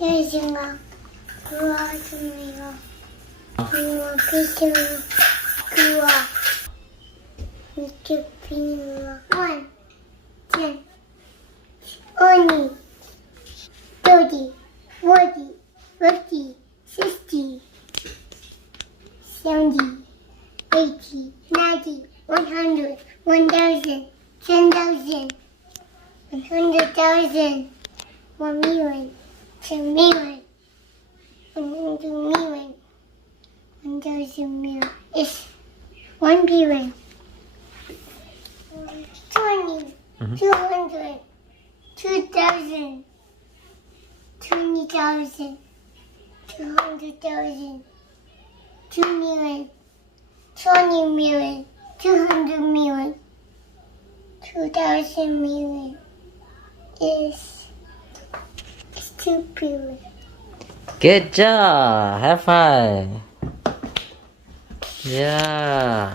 여신아, 구하십니다. 구와 계시는 구와 이렇게 비누와 원, 천, 오니, 도디, 워디, 워디, 시스티, 세븐티, 에이티, 나이티, 100, 1000, 10,000, 100,000, 1,000,000, 2,000,000, 100,000,000, 1,000,000 is 1 billion. 20, 200, 2,000, 20,000, 200,000, 2,000,000, 20,000,000, 200,000,000, 2,000,000,000 is 2 billion. Good job. High five. Yeah.